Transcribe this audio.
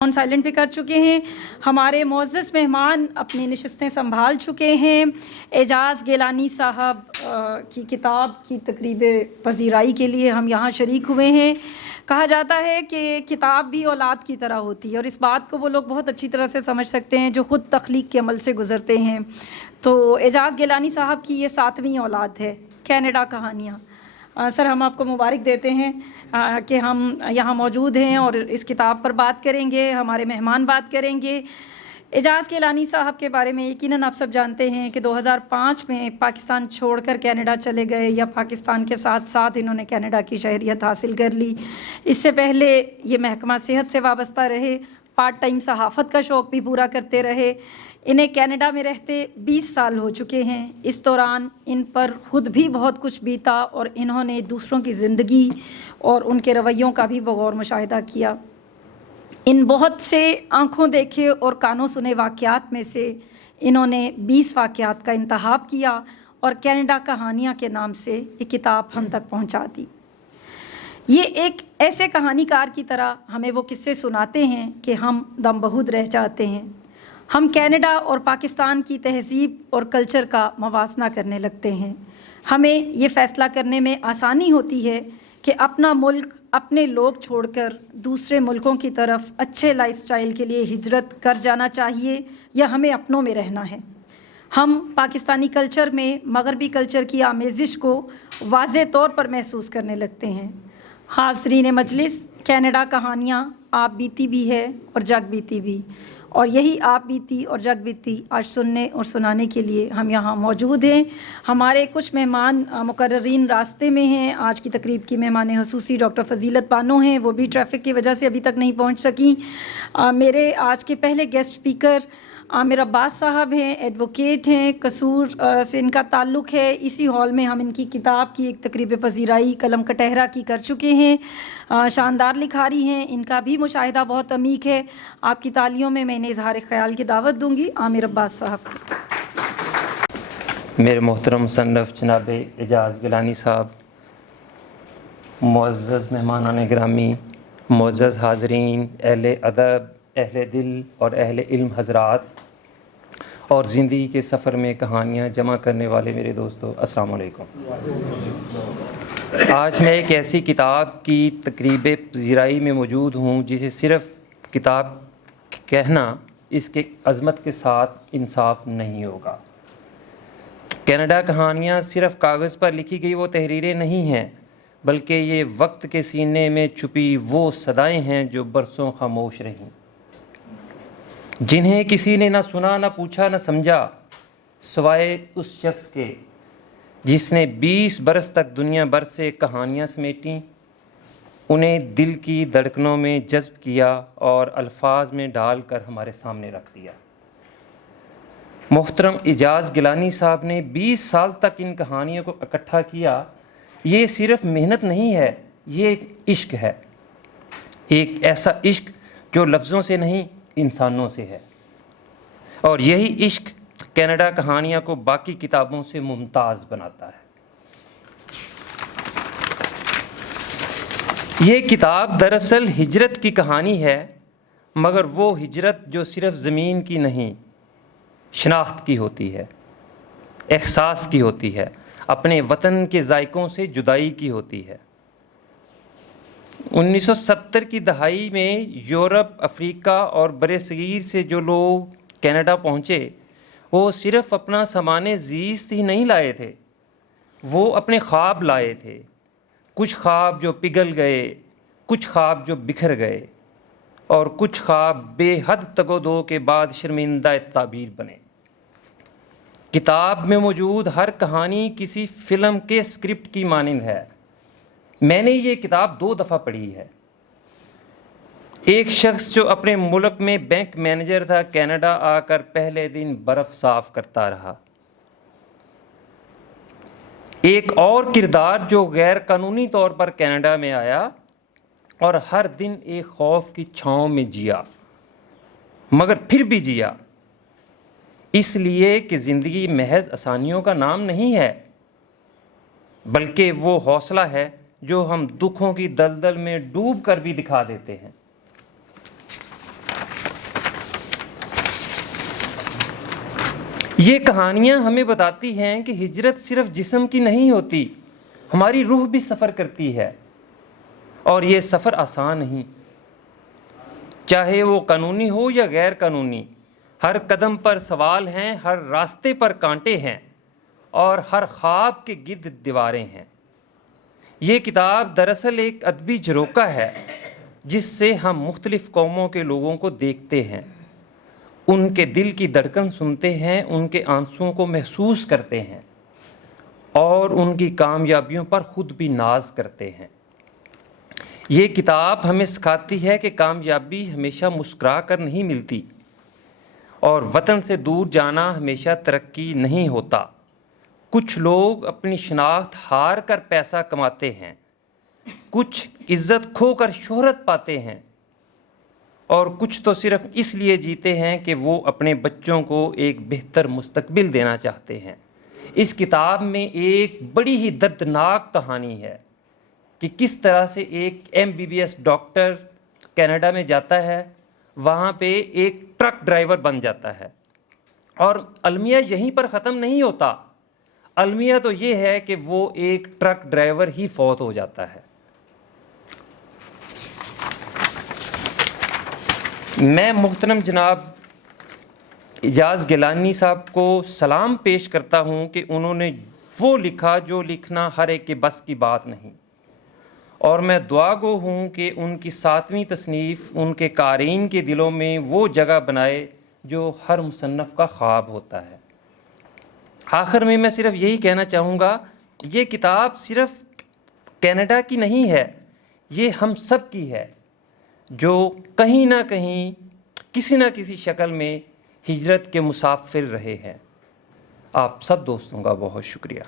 آن silent بھی کر چکے ہیں. ہمارے معزز مہمان اپنی نشستیں سنبھال چکے ہیں. اعجاز گیلانی صاحب کی کتاب کی تقریب پذیرائی کے لیے ہم یہاں شریک ہوئے ہیں. کہا جاتا ہے کہ کتاب بھی اولاد کی طرح ہوتی ہے، اور اس بات کو وہ لوگ بہت اچھی طرح سے سمجھ سکتے ہیں جو خود تخلیق کے عمل سے گزرتے ہیں. تو اعجاز گیلانی صاحب کی یہ 7ویں اولاد ہے، کینیڈا کہانیاں. سر، ہم آپ کو مبارک دیتے ہیں کہ ہم یہاں موجود ہیں اور اس کتاب پر بات کریں گے. ہمارے مہمان بات کریں گے. اعجاز گیلانی صاحب کے بارے میں یقیناً آپ سب جانتے ہیں کہ 2005 میں پاکستان چھوڑ کر کینیڈا چلے گئے، یا پاکستان کے ساتھ ساتھ انہوں نے کینیڈا کی شہریت حاصل کر لی. اس سے پہلے یہ محکمہ صحت سے وابستہ رہے، پارٹ ٹائم صحافت کا شوق بھی پورا کرتے رہے. انہیں کینیڈا میں رہتے 20 سال ہو چکے ہیں. اس دوران ان پر خود بھی بہت کچھ بیتا، اور انہوں نے دوسروں کی زندگی اور ان کے رویوں کا بھی بغور مشاہدہ کیا. ان بہت سے آنکھوں دیکھے اور کانوں سنے واقعات میں سے انہوں نے 20 واقعات کا انتخاب کیا اور کینیڈا کہانیاں کے نام سے یہ کتاب ہم تک پہنچا دی. یہ ایک ایسے کہانی کار کی طرح ہمیں وہ قصے سناتے ہیں کہ ہم دم بہود رہ جاتے ہیں. ہم کینیڈا اور پاکستان کی تہذیب اور کلچر کا موازنہ کرنے لگتے ہیں. ہمیں یہ فیصلہ کرنے میں آسانی ہوتی ہے کہ اپنا ملک، اپنے لوگ چھوڑ کر دوسرے ملکوں کی طرف اچھے لائف سٹائل کے لیے ہجرت کر جانا چاہیے یا ہمیں اپنوں میں رہنا ہے. ہم پاکستانی کلچر میں مغربی کلچر کی آمیزش کو واضح طور پر محسوس کرنے لگتے ہیں. حاضرین مجلس، کینیڈا کہانیاں آپ بیتی بھی ہے اور جگ بیتی بھی، اور یہی آپ بیتی اور جگ بیتی آج سننے اور سنانے کے لیے ہم یہاں موجود ہیں. ہمارے کچھ مہمان مقررین راستے میں ہیں. آج کی تقریب کی مہمان خصوصی ڈاکٹر فضیلت بانو ہیں، وہ بھی ٹریفک کی وجہ سے ابھی تک نہیں پہنچ سکیں. میرے آج کے پہلے گیسٹ اسپیکر عامر عباس صاحب ہیں، ایڈوکیٹ ہیں، قصور سے ان کا تعلق ہے. اسی ہال میں ہم ان کی کتاب کی ایک تقریب پذیرائی قلم کٹہرہ کی کر چکے ہیں. شاندار لکھاری ہیں، ان کا بھی مشاہدہ بہت عمیق ہے. آپ کی تالیوں میں انہیں اظہار خیال کی دعوت دوں گی. عامر عباس صاحب. میرے محترم مصنف جناب اعجاز گیلانی صاحب، معزز مہمانان گرامی، معزز حاضرین، اہل ادب، اہل دل اور اہل علم حضرات، اور زندگی کے سفر میں کہانیاں جمع کرنے والے میرے دوستو، السلام علیکم. آج میں ایک ایسی کتاب کی تقریب پذیرائی میں موجود ہوں جسے صرف کتاب کہنا اس کے عظمت کے ساتھ انصاف نہیں ہوگا. کینیڈا کہانیاں صرف کاغذ پر لکھی گئی وہ تحریریں نہیں ہیں، بلکہ یہ وقت کے سینے میں چھپی وہ صدائیں ہیں جو برسوں خاموش رہیں، جنہیں کسی نے نہ سنا، نہ پوچھا، نہ سمجھا، سوائے اس شخص کے جس نے 20 برس تک دنیا بھر سے کہانیاں سمیٹیں، انہیں دل کی دھڑکنوں میں جذب کیا اور الفاظ میں ڈال کر ہمارے سامنے رکھ دیا. محترم اعجاز گیلانی صاحب نے 20 سال تک ان کہانیوں کو اکٹھا کیا. یہ صرف محنت نہیں ہے، یہ ایک عشق ہے، ایک ایسا عشق جو لفظوں سے نہیں انسانوں سے ہے. اور یہی عشق کینیڈا کہانیاں کو باقی کتابوں سے ممتاز بناتا ہے. یہ کتاب دراصل ہجرت کی کہانی ہے، مگر وہ ہجرت جو صرف زمین کی نہیں، شناخت کی ہوتی ہے، احساس کی ہوتی ہے، اپنے وطن کے ذائقوں سے جدائی کی ہوتی ہے. 1970 کی دہائی میں یورپ، افریقہ اور برصغیر سے جو لوگ کینیڈا پہنچے، وہ صرف اپنا سامان زیست ہی نہیں لائے تھے، وہ اپنے خواب لائے تھے. کچھ خواب جو پگھل گئے، کچھ خواب جو بکھر گئے، اور کچھ خواب بے حد تگ و دو کے بعد شرمندہ تعبیر بنے. کتاب میں موجود ہر کہانی کسی فلم کے اسکرپٹ کی مانند ہے. میں نے یہ کتاب 2 دفعہ پڑھی ہے. ایک شخص جو اپنے ملک میں بینک مینیجر تھا، کینیڈا آ کر پہلے دن برف صاف کرتا رہا. ایک اور کردار جو غیر قانونی طور پر کینیڈا میں آیا اور ہر دن ایک خوف کی چھاؤں میں جیا، مگر پھر بھی جیا، اس لیے کہ زندگی محض آسانیوں کا نام نہیں ہے، بلکہ وہ حوصلہ ہے جو ہم دکھوں کی دلدل میں ڈوب کر بھی دکھا دیتے ہیں. یہ کہانیاں ہمیں بتاتی ہیں کہ ہجرت صرف جسم کی نہیں ہوتی، ہماری روح بھی سفر کرتی ہے، اور یہ سفر آسان نہیں، چاہے وہ قانونی ہو یا غیر قانونی۔ ہر قدم پر سوال ہیں، ہر راستے پر کانٹے ہیں، اور ہر خواب کے گرد دیواریں ہیں۔ یہ کتاب دراصل ایک ادبی جھروکہ ہے جس سے ہم مختلف قوموں کے لوگوں کو دیکھتے ہیں، ان کے دل کی دھڑکن سنتے ہیں، ان کے آنسوؤں کو محسوس کرتے ہیں، اور ان کی کامیابیوں پر خود بھی ناز کرتے ہیں۔ یہ کتاب ہمیں سکھاتی ہے کہ کامیابی ہمیشہ مسکرا کر نہیں ملتی، اور وطن سے دور جانا ہمیشہ ترقی نہیں ہوتا۔ کچھ لوگ اپنی شناخت ہار کر پیسہ کماتے ہیں، کچھ عزت کھو کر شہرت پاتے ہیں، اور کچھ تو صرف اس لیے جیتے ہیں کہ وہ اپنے بچوں کو ایک بہتر مستقبل دینا چاہتے ہیں۔ اس کتاب میں ایک بڑی ہی دردناک کہانی ہے کہ کس طرح سے ایک MBBS ڈاکٹر کینیڈا میں جاتا ہے، وہاں پہ ایک ٹرک ڈرائیور بن جاتا ہے، اور المیہ یہیں پر ختم نہیں ہوتا۔ المیہ تو یہ ہے کہ وہ ایک ٹرک ڈرائیور ہی فوت ہو جاتا ہے۔ میں محترم جناب اعجاز گیلانی صاحب کو سلام پیش کرتا ہوں کہ انہوں نے وہ لکھا جو لکھنا ہر ایک کے بس کی بات نہیں، اور میں دعا گو ہوں کہ ان کی 7ویں تصنیف ان کے قارئین کے دلوں میں وہ جگہ بنائے جو ہر مصنف کا خواب ہوتا ہے۔ آخر میں صرف یہی کہنا چاہوں گا، یہ کتاب صرف کینیڈا کی نہیں ہے، یہ ہم سب کی ہے جو کہیں نہ کہیں کسی نہ کسی شکل میں ہجرت کے مسافر رہے ہیں۔ آپ سب دوستوں کا بہت شکریہ۔